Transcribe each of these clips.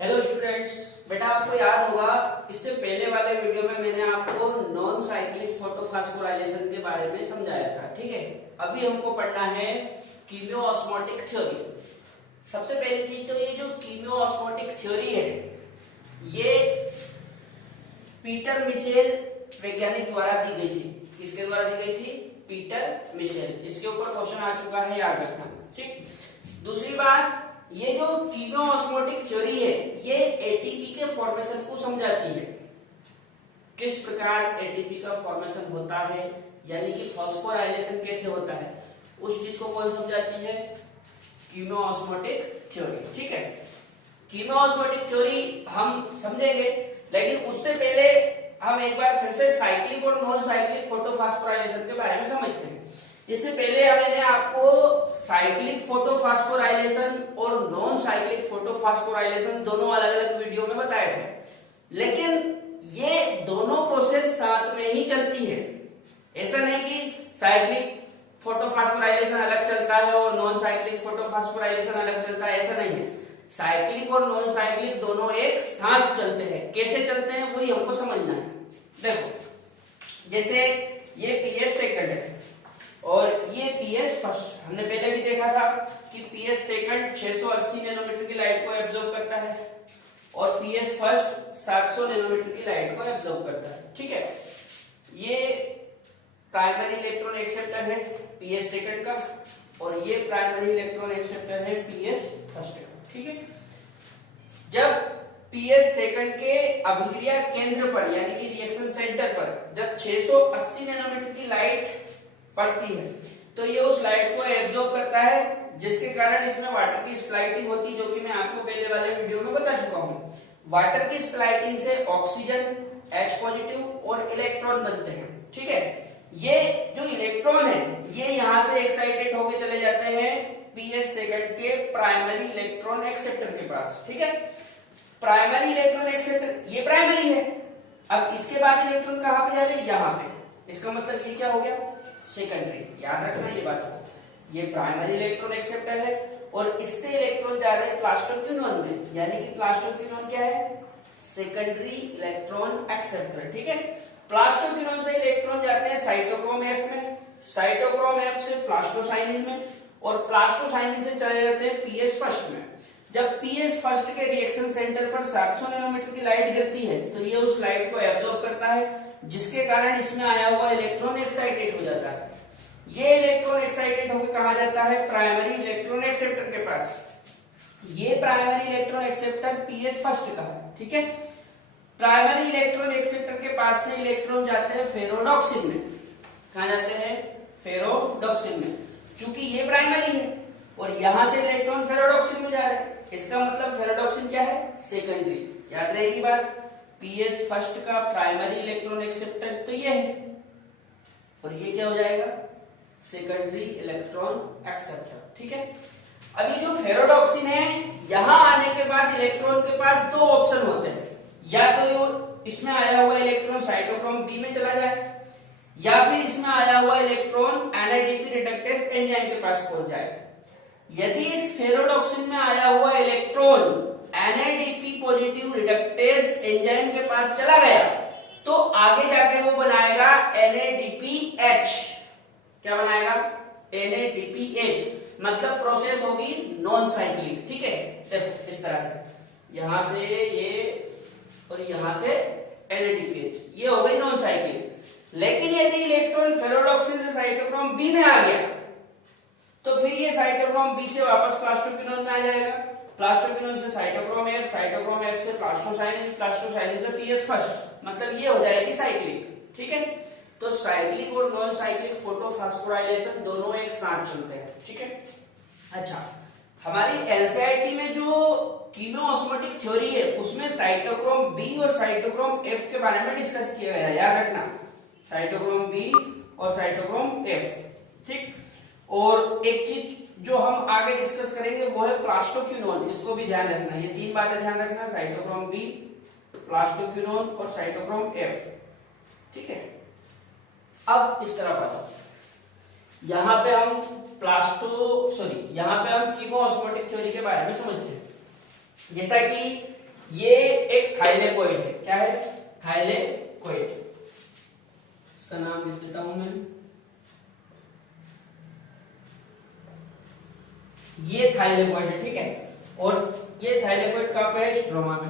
Hello students, बेटा आपको याद होगा इससे पहले वाले वीडियो में मैंने आपको नॉन साइक्लिक फोटोफॉस्फोराइलेशन के बारे में समझाया था। ठीक है, अभी हमको पढ़ना है कीमियो-ऑस्मोटिक थ्योरी। सबसे पहली चीज तो ये जो कीमियो-ऑस्मोटिक थ्योरी है ये पीटर मिशेल वैज्ञानिक द्वारा दी गई थी। किसके द्वारा दी गई थी? Peter Mitchell. इसके ऊपर क्वेश्चन आ चुका है, याद रखना। ठीक, दूसरी बात, ये जो कीमियो-ऑस्मोटिक थ्योरी है ये एटीपी के फॉर्मेशन को समझाती है। किस प्रकार एटीपी का फॉर्मेशन होता है, यानी कि फॉस्फोराइलेशन कैसे होता है, उस चीज को कौन समझाती है? कीमियो-ऑस्मोटिक थ्योरी। ठीक है, कीमियो-ऑस्मोटिक थ्योरी हम समझेंगे, लेकिन उससे पहले हम एक बार फिर से साइक्लिक और नॉन साइक्लिक फोटोफॉस्फोराइलेशन के बारे में समझते हैं। इससे पहले मैंने आपको साइक्लिक फोटोफॉस्फोराइलेशन और नॉन साइक्लिक फोटोफॉस्फोराइलेशन दोनों अलग अलग वीडियो में बताए थे, लेकिन ये दोनों प्रोसेस साथ में ही चलती है। ऐसा नहीं कि साइक्लिक फोटोफॉस्फोराइलेशन अलग चलता है और नॉन साइक्लिक फोटोफॉस्फोराइलेशन अलग चलता है, ऐसा नहीं है। साइक्लिक और नॉन साइक्लिक दोनों एक साथ चलते हैं। कैसे चलते हैं वही हमको समझना है। देखो, जैसे ये पीएस सेकंड है और ये पीएस फर्स्ट। हमने पहले भी देखा था कि पीएस सेकंड 680 नैनोमीटर की लाइट को एब्जॉर्ब करता है और पीएस फर्स्ट 700 नैनोमीटर की लाइट को एब्जॉर्ब करता है। ठीक है, ये प्राइमरी इलेक्ट्रॉन एक्सेप्टर है पीएस सेकंड का और ये प्राइमरी इलेक्ट्रॉन एक्सेप्टर है पीएस फर्स्ट का। ठीक है, जब पीएस सेकंड के अभिक्रिया केंद्र पर यानी कि रिएक्शन सेंटर पर जब 680 नैनोमीटर की लाइट पड़ती है तो ये उस लाइट को एब्जॉर्ब करता है, जिसके कारण इसमें वाटर की स्प्लाइटिंग होती है, जो कि मैं आपको पहले वाले वीडियो में बता चुका हूं। वाटर की स्प्लाइटिंग से ऑक्सीजन, H पॉजिटिव और इलेक्ट्रॉन बनते हैं। ठीक है, ये जो इलेक्ट्रॉन है ये यहां से एक्साइटेड होके चले जाते हैं पीएस सेकंड के प्राइमरी इलेक्ट्रॉन एक्सेप्टर के पास। ठीक है, प्राइमरी इलेक्ट्रॉन एक्सेप्टर ये प्राइमरी है। अब इसके बाद इलेक्ट्रॉन कहां पे जा रहे हैं? यहां पे। इसका मतलब ये क्या हो गया? सेकेंडरी। याद रखना ये बात को। ये प्राइमरी इलेक्ट्रॉन एक्सेप्टर है और इससे इलेक्ट्रॉन जा रहे हैं प्लास्टोक्विनोन में, यानी कि प्लास्टोक्विनोन क्या है? Secondary electron acceptor. ठीक है, प्लास्टोक्विनोन से इलेक्ट्रॉन जाते हैं साइटोक्रोम एफ में, साइटोक्रोम एफ से प्लास्टोसाइनिन में और प्लास्टोसाइनिन से चले जाते हैं पीएस फर्स्ट में। जब पीएस फर्स्ट के रिएक्शन सेंटर पर 700 नैनोमीटर की लाइट गिरती है तो ये उस लाइट को एब्जॉर्ब करता है, जिसके कारण इसमें आया हुआ इलेक्ट्रॉन एक्साइटेड हो जाता है। ये इलेक्ट्रॉन एक्साइटेड होकर कहा जाता है प्राइमरी इलेक्ट्रॉन एक्सेप्टर के पास। ये primary electron acceptor PS first का है। ठीक है, प्राइमरी इलेक्ट्रॉन एक्सेप्टर के पास से इलेक्ट्रॉन जाते हैं फेरोडॉक्सिन में। कहा जाते हैं? फेरोडॉक्सिन में। चूंकि ये प्राइमरी है और यहां से इलेक्ट्रॉन फेरोडॉक्सिन में जा रहे हैं, इसका मतलब फेरोडॉक्सिन क्या है? सेकेंडरी। याद रहेगी बात, पीएस फर्स्ट का प्राइमरी इलेक्ट्रॉन एक्सेप्टर तो ये है और ये क्या हो जाएगा? Secondary electron acceptor. ठीक है, अब ये जो फेरोडॉक्सिन है यहां आने के बाद इलेक्ट्रॉन के पास दो ऑप्शन होते हैं, या तो ये इसमें आया हुआ इलेक्ट्रॉन साइटोक्रोम बी में चला जाए या फिर इसमें आया हुआ इलेक्ट्रॉन एनएडीपी रिडक्टेस एंजाइम के पास पहुंच जाए। यदि इस फेरोडॉक्सिन में आया हुआ electron NADP positive reductase enzyme के पास चला गया तो आगे जाके वो बनाएगा NADPH। क्या बनाएगा? NADPH। मतलब प्रोसेस होगी नॉन साइक्लिक। ठीक है, देखो इस तरह से यहां से ये और यहां से NADPH, ये हो गई नॉन साइक्लिक। लेकिन यदि इलेक्ट्रॉन फेरोडॉक्सिन से साइटोक्रोम बी में आ गया तो फिर ये साइटोक्रोम बी से वापस प्लास्टोक्विनोन में आ जाएगा, प्लास्टोक्विनोन से साइटोक्रोम एफ, साइटोक्रोम एफ से प्लास्टोसाइनिन, प्लास्टोसाइनिन से पीएस फर्स्ट। मतलब ये हो जाएगी साइक्लिक। ठीक है, तो साइक्लिक और नॉन साइक्लिक फोटोफॉस्फोराइलेशन दोनों एक साथ चलते हैं। ठीक है, अच्छा, हमारी एनसीईआरटी में जो कीमियो-ऑस्मोटिक थ्योरी है उसमें साइटोक्रोम बी और साइटोक्रोम एफ के बारे में डिस्कस किया गया है। याद रखना, साइटोक्रोम बी और साइटोक्रोम एफ। ठीक, और एक चीज जो हम आगे डिस्कस करेंगे वो है प्लास्टोक्विनोन। इसको भी ध्यान रखना, ये तीन बातें ध्यान रखना, साइटोक्रोम बी, प्लास्टोक्विनोन और साइटोक्रोम एफ। ठीक है, अब इस तरफ आ जाओ। यहां पे हम यहाँ पे हम कीमियो-ऑस्मोटिक थ्योरी के बारे में समझते हैं। जैसा कि ये एक थाइलेकोइड है। क्या है? थाइलेकोइड। इसका नाम लिख देता हूं मैं, ये थाइलेकोइड है, ठीक है। और ये थाइलेकोइड कहाँ पे है? स्ट्रोमा में।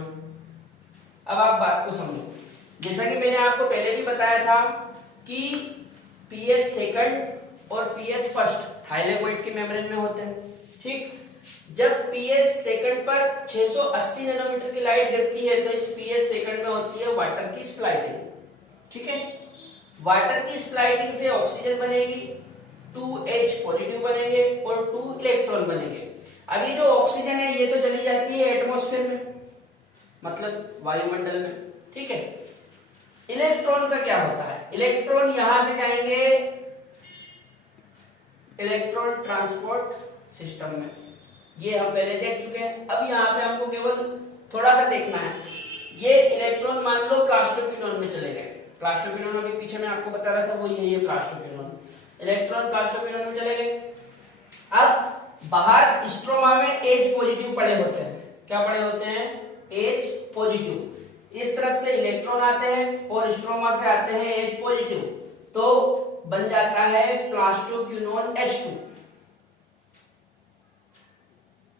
अब आप बात को समझो, जैसा कि मैंने आपको पहले भी बताया था कि पीएस सेकंड और पीएस फर्स्ट थाइलेकोइड की मेम्ब्रेन में होते हैं, ठीक। जब पीएस सेकंड पर 680 नैनोमीटर की लाइट गिरती है तो इस पीएस सेकंड में होती है वाटर की स्प्लाइटिंग, ठीक है। वाटर की स्प्लाइटिंग से ऑक्सीजन बनेगी, 2H पॉजिटिव बनेंगे और 2 इलेक्ट्रॉन बनेंगे। अभी जो ऑक्सीजन है ये तो चली जाती है एटमॉस्फेयर में, मतलब वायुमंडल में, ठीक है। इलेक्ट्रॉन का क्या होता है? इलेक्ट्रॉन यहां से जाएंगे इलेक्ट्रॉन ट्रांसपोर्ट सिस्टम में, ये हम पहले देख चुके हैं। अब यहाँ पे हमको केवल थोड़ा सा देखना है। ये इलेक्ट्रॉन मान लो प्लास्टोक्विनोन में चले गए। प्लास्टोक्विनोन अभी पीछे मैं आपको बता रहा था, वो ये प्लास्टोक्विनोन, इलेक्ट्रॉन प्लास्टोक्विनोन में चले गए। अब बाहर स्ट्रोमा में H पॉजिटिव पड़े होते हैं। क्या पड़े होते हैं? H positive. इस तरफ से इलेक्ट्रॉन आते हैं और स्ट्रोमा से आते हैं H पॉजिटिव, तो बन जाता है प्लास्टोक्विनोन H2।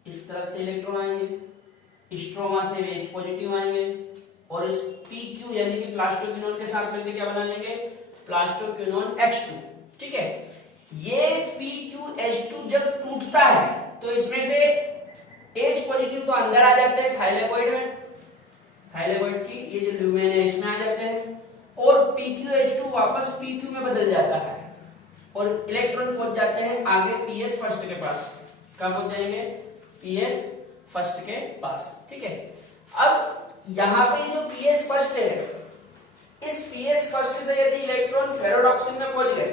इस तरफ से इलेक्ट्रॉन आएंगे, स्ट्रोमा से H पॉजिटिव आएंगे और इस PQ यानी कि प्लास्टोक्विनोन के साथ मिलकर क्या बना लेंगे? प्लास्टोक्विनोन H2, ठीक है। ये PQH2 जब टूटता है तो इसमें से H पॉजिटिव तो अंदर आ जाते हैं थाइलेकोइड में, थाइलेकोइड की ये जो ल्यूमेन है इसमें आ जाते हैं, और PQH2 वापस PQ में बदल जाता है और इलेक्ट्रॉन पहुंच जाते हैं आगे PS फर्स्ट के पास। कहां पहुंच जाएंगे? PS फर्स्ट के पास, ठीक है। अब यहां पे जो PS फर्स्ट है, इस PS फर्स्ट से यदि इलेक्ट्रॉन फेरोडॉक्सिन में पहुंच गए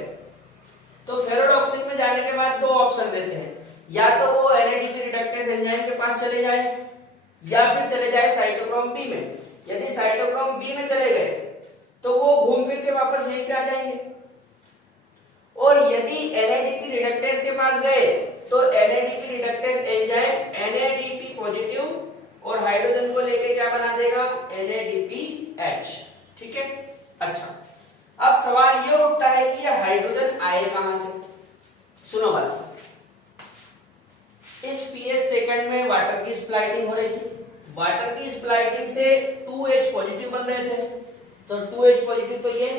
तो फेरोडॉक्सिन में जाने के बाद दो ऑप्शन रहते हैं, या तो वो NADP रिडक्टेस एंजाइम के पास चले जाए या फिर चले जाए साइटोक्रोम बी में। यदि साइटोक्रोम बी में चले गए तो वो घूम फिर के वापस यहीं पे आ जाएंगे, और यदि NADP रिडक्टेस के पास गए तो NADP reductase enzyme NADP positive और हाइड्रोजन को लेके क्या बना देगा? NADPH, ठीक है। अच्छा, अब सवाल ये उठता है कि यह हाइड्रोजन आए कहां से? सुनो बात, इस PS सेकंड में वाटर की स्प्लाइटिंग हो रही थी, वाटर की स्प्लाइटिंग से 2H पॉजिटिव बन रहे थे, तो 2H पॉजिटिव तो ये,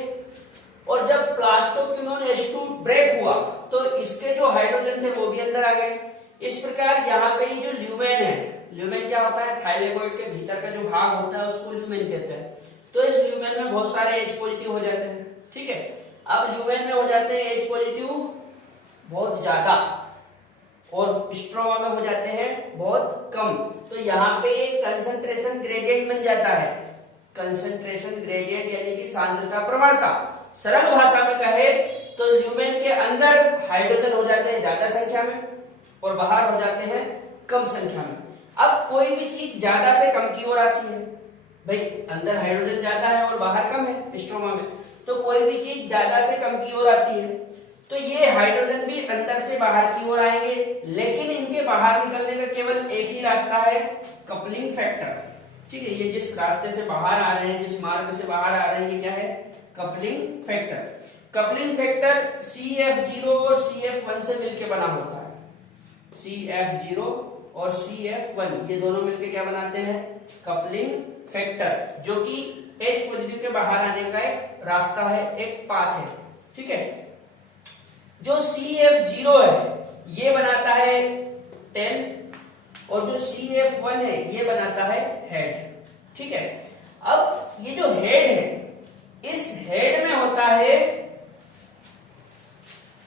और जब प्लास्टोक्विनोन H2 ब्रेक हुआ तो इसके जो हाइड्रोजन थे वो भी अंदर आ गए। इस प्रकार यहाँ पे जो ल्यूमेन है, ल्यूमेन क्या होता है? थाइलेकोइड के भीतर का जो भाग होता है उसको ल्यूमेन कहते हैं। तो इस ल्यूमेन में बहुत सारे H पॉजिटिव हो जाते हैं, ठीक है। अब ल्यूमेन में हो जाते हैं H पॉजिटिव बहुत ज्यादा और स्ट्रोमा में हो जाते हैं बहुत कम, तो यहाँ पे एक कंसंट्रेशन ग्रेडियंट बन जाता है। कंसंट्रेशन ग्रेडियंट यानी कि सांद्रता प्रवणता। सरल भाषा में कहे तो ल्यूमेन के अंदर हाइड्रोजन हो जाते हैं ज्यादा संख्या में और बाहर हो जाते हैं कम संख्या में। अब कोई भी चीज ज्यादा से कम की ओर आती है, भाई अंदर हाइड्रोजन ज्यादा है और बाहर कम है स्ट्रोमा में, तो कोई भी चीज ज्यादा से कम की ओर आती है, तो ये हाइड्रोजन भी अंदर से बाहर की ओर आएंगे, लेकिन इनके बाहर निकलने का केवल एक ही रास्ता है, कपलिंग फैक्टर, ठीक है। ये जिस रास्ते से बाहर आ रहे हैं, जिस मार्ग से बाहर आ रहे हैं, ये क्या है? Coupling factor. Coupling factor CF0 और CF1 से मिलकर बना होता है। CF0 और CF1 ये दोनों मिलकर क्या बनाते हैं? कपलिंग फैक्टर, जो कि H पॉजिटिव के बाहर आने का एक रास्ता है, एक पाथ है, ठीक है। जो CF0 है ये बनाता है टेल और जो CF1 है ये बनाता है हेड, ठीक है। अब ये जो हेड है, इस हेड में होता है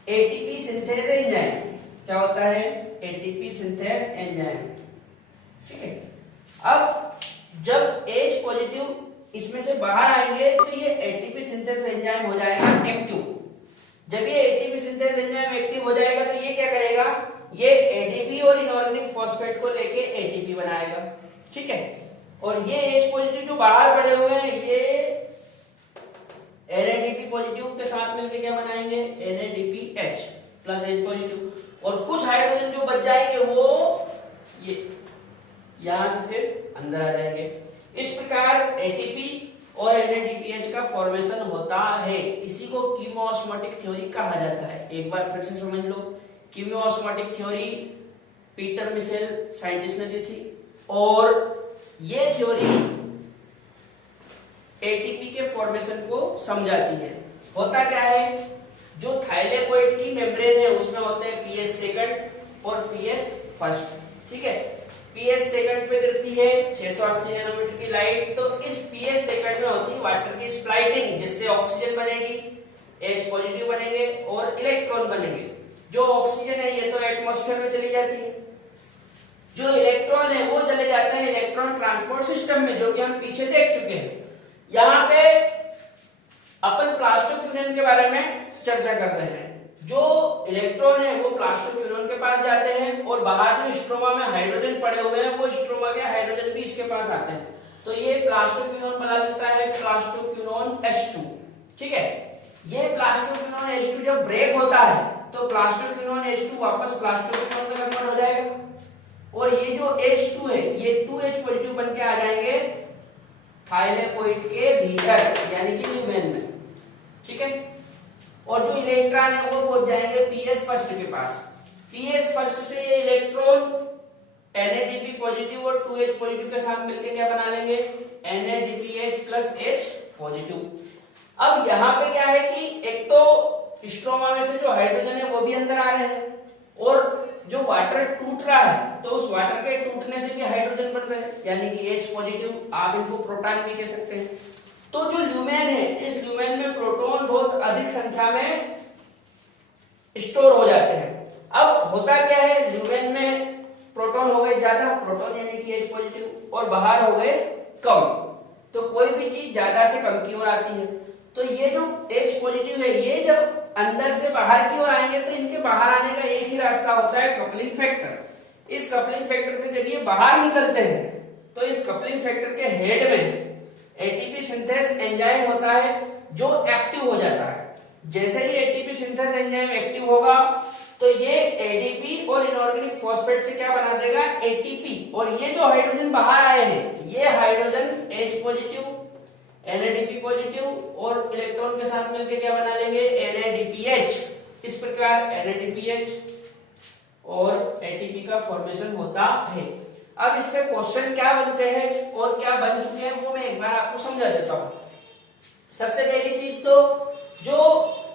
ATP सिंथेज एंजाइम। क्या होता है? ATP सिंथेज एंजाइम, ठीक है। अब जब H पॉजिटिव इसमें से बाहर आएंगे तो ये ATP सिंथेज एंजाइम हो जाएगा एक्टिव। जब ये ATP सिंथेज एंजाइम एक्टिव हो जाएगा तो ये क्या करेगा? ये ADP और इनऑर्गेनिक फॉस्फेट को लेके ATP बनाएगा, ठीक है। और ये H पॉजिटिव जो बाहर पड़े हुए हैं ये NADP पॉजिटिव के साथ मिलकर क्या बनाएंगे? NADPH प्लस H पॉजिटिव, और कुछ हाइड्रोजन जो बच जाएंगे वो ये यहां से फिर अंदर आ जाएंगे। इस प्रकार एटीपी और NADPH का फॉर्मेशन होता है। इसी को कीमोऑस्मोटिक थ्योरी कहा जाता है। एक बार फिर से समझ लो, chemiosmotic theory Peter Mitchell scientist ने दी थी और ये थ्योरी एटीपी के फॉर्मेशन को समझाती है। होता क्या है, जो थाइलेकोइड की मेम्ब्रेन है उसमें होते हैं पीएस सेकंड और पीएस फर्स्ट। ठीक है, पीएस सेकंड पे गिरती है 680 नैनोमीटर की लाइट, तो इस पीएस सेकंड में होती है वाटर की स्प्लाइटिंग, जिससे ऑक्सीजन बनेगी, H पॉजिटिव बनेंगे और इलेक्ट्रॉन बनेंगे। जो ऑक्सीजन है ये तो एटमॉस्फेयर में चली जाती है, जो इलेक्ट्रॉन है वो चले जाते हैं इलेक्ट्रॉन ट्रांसपोर्ट सिस्टम में, जो कि हम पीछे देख चुके हैं। यहाँ पे अपन प्लास्टोक्यूरेन के बारे में चर्चा कर रहे हैं। जो इलेक्ट्रॉन है वो प्लास्टोक्यूरेन के पास जाते हैं और बाहर जो स्ट्रोमा में हाइड्रोजन पड़े हुए हैं वो स्ट्रोमा के हाइड्रोजन भी इसके पास आते हैं, तो ये प्लास्टोक्यूरेन बना देता है प्लास्टोक्यूरेन H2। ठीक है, ये प्लास्टोक्यूरेन H2 जब ब्रेक होता है तो प्लास्टोक्यूरेन H2 वापस प्लास्टोक्यूरेन में कन्वर्ट हो जाएगा और ये जो H2 है ये 2H पॉजिटिव बन के आ जाएंगे थाइलेकोइड के भीतर यानी कि ल्यूमेन में। ठीक है, और जो इलेक्ट्रॉन है वो पहुंच जाएंगे पीएस फर्स्ट के पास। पीएस फर्स्ट से ये इलेक्ट्रॉन NADP पॉजिटिव और 2H पॉजिटिव के साथ मिलकर क्या बना लेंगे, NADPH प्लस H पॉजिटिव। अब यहाँ पे क्या है कि एक तो स्ट्रोमा में से जो हाइड्रोजन है वो भी अंदर आ रहे हैं और जो वाटर टूट रहा है तो उस वाटर के टूटने से भी हाइड्रोजन बन रहे हैं यानी कि H पॉजिटिव, आप इनको प्रोटॉन भी कह सकते हैं। तो जो ल्यूमेन है, इस ल्यूमेन में प्रोटॉन बहुत अधिक संख्या में स्टोर हो जाते हैं। अब होता क्या है, ल्यूमेन में प्रोटॉन हो गए ज्यादा, प्रोटॉन यानी कि H पॉजिटिव, और बाहर हो गए कम, तो कोई भी चीज ज्यादा से कम की ओर आती है। तो ये जो H पॉजिटिव है ये जब अंदर से बाहर की ओर आएंगे तो इनके बाहर आने का एक ही रास्ता होता है, कपलिंग फैक्टर। इस कपलिंग फैक्टर से जब ये बाहर निकलते हैं तो इस कपलिंग फैक्टर के हेड में एटीपी सिंथेस एंजाइम होता है जो एक्टिव हो जाता है। जैसे ही एटीपी सिंथेस एंजाइम एक्टिव होगा तो ये एडीपी और इनऑर्गेनिक फॉस्फेट से क्या बना देगा, एटीपी, और ये जो हाइड्रोजन बाहर आए हैं ये hydrogen H positive, NADP positive और इलेक्ट्रॉन के साथ मिलकर क्या बना लेंगे, NADPH। इस प्रकार NADPH और एटीपी का फॉर्मेशन होता है। अब इस पे क्वेश्चन क्या बनते हैं और क्या बन चुके हैं वो मैं एक बार आपको समझा देता हूं। सबसे पहली चीज तो जो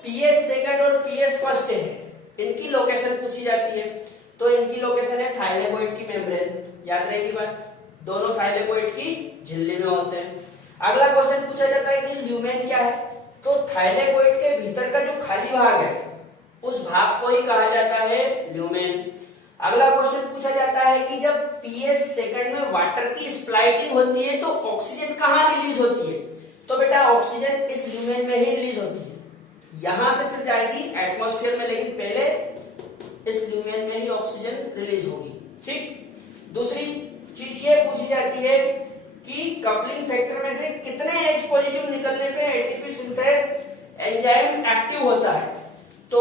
पीएस सेकंड और पीएस फर्स्ट है इनकी लोकेशन पूछी जाती है, तो इनकी लोकेशन है थाइलेकोइड की मेम्ब्रेन, याद रहेगी बात, दोनों थाइलेकोइड की झिल्ली में होते हैं। अगला क्वेश्चन पूछा जाता है कि ल्यूमेन क्या है, तो थाइलेकोइड के भीतर का जो खाली भाग है उस भाग को ही कहा जाता है ल्यूमेन। अगला क्वेश्चन पूछा जाता है कि जब पीएस सेकंड में वाटर की स्प्लाइटिंग होती है तो ऑक्सीजन कहाँ रिलीज होती है, तो बेटा ऑक्सीजन इस ल्यूमेन में ही रिलीज होती है, यहां से फिर जाएगी एटमॉस्फेयर में, लेकिन पहले इस ल्यूमेन में ही ऑक्सीजन रिलीज होगी। ठीक, दूसरी चीज ये पूछी जाती है कि कपलिंग फैक्टर में से कितने H पॉजिटिव निकलने पे एटीपी सिंथेस एंजाइम एक्टिव होता है, तो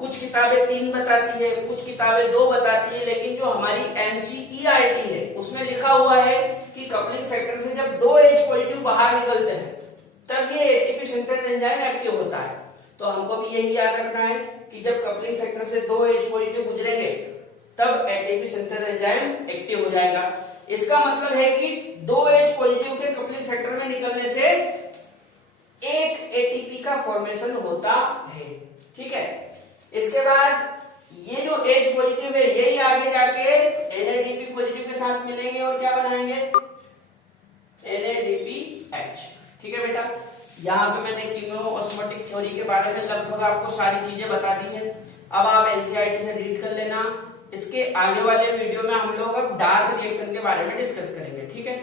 कुछ किताबें 3 बताती है, कुछ किताबें 2 बताती है, लेकिन जो हमारी NCERT है उसमें लिखा हुआ है कि कपलिंग फैक्टर से जब 2 H पॉजिटिव बाहर निकलते हैं तब ये एटीपी सिंथेस एंजाइम एक्टिव होता है। तो हमको भी यही याद रखना है कि जब कपलिंग फैक्टर से 2 H पॉजिटिव गुजरेंगे तब एटीपी सिंथेस एंजाइम एक्टिव हो जाएगा। इसका मतलब है कि 2 H पॉजिटिव के कपलिंग फैक्टर में निकलने से एक एटीपी का फॉर्मेशन होता है। ठीक है, इसके बाद ये जो H पॉजिटिव है यही आगे जाके NADP पॉजिटिव के साथ मिलेंगे और क्या बनाएंगे, NADPH। ठीक है बेटा, यहाँ पे मैंने कीमोऑस्मोटिक थ्योरी के बारे में लगभग आपको सारी चीजें बता दी है। अब आप NCERT से रीड कर लेना। इसके आगे वाले वीडियो में हम लोग अब डार्क रिएक्शन के बारे में डिस्कस करेंगे। ठीक है।